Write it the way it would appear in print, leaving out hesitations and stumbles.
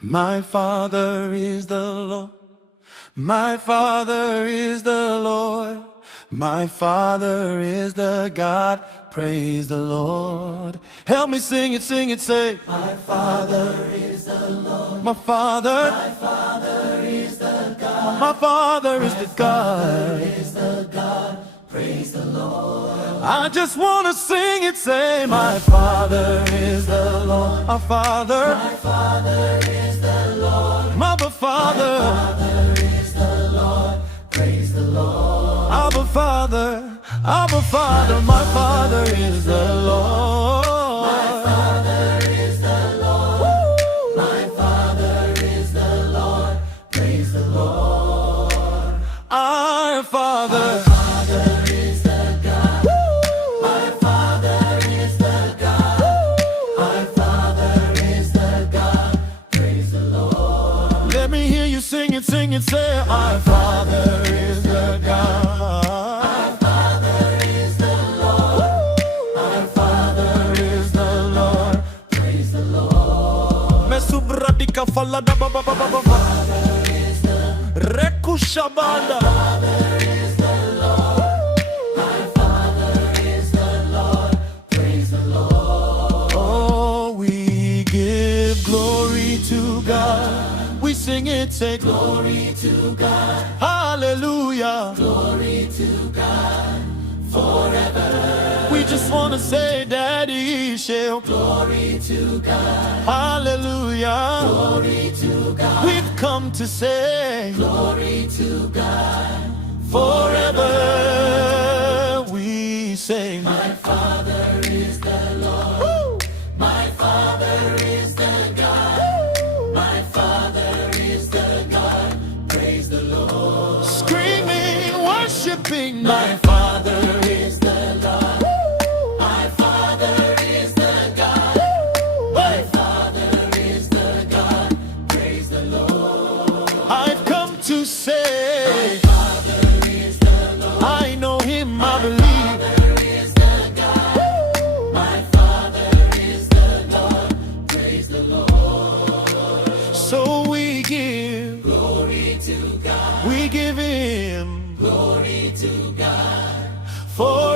My Father is the Lord. My Father is the Lord. My Father is the God. Praise the Lord. Help me sing it, say. My Father is the Lord. My Father. My Father is the God. My Father is the God. Is the God. Praise the Lord. I just want to sing it, say. My Father is the Lord. Our Father. My Father is the Lord. Mother, Father. My Father is the Lord. Praise the Lord. Abba, Father. Abba, Father. My Father is the Lord. My Father is the Lord. Woo! My Father is the Lord. Praise the Lord. Our Father. Sing it, say, our Father is the God. Our Father is the Lord. Our Father is the Lord. Praise the Lord. Mesubradika falada baba baba baba. Our Father is the Rekushabanda. Our Father is the Lord. Our Father is the Lord. Praise the Lord. Oh, we give glory to God. We sing it, say glory to God. Hallelujah. Glory to God forever. We just want to say, Daddy, shall glory to God. Hallelujah. Glory to God. We've come to say glory to God forever. We say, my Father is the Lord. Woo! My Father is the God. Woo! My Father is the God. Praise the Lord. Screaming, worshiping, my Father is the Lord. Woo! My Father is the God. Woo! My Father is the God. Praise the Lord. I've come to say, my Father is the Lord. I know Him, I believe. So we give glory to God. We give Him glory to God. For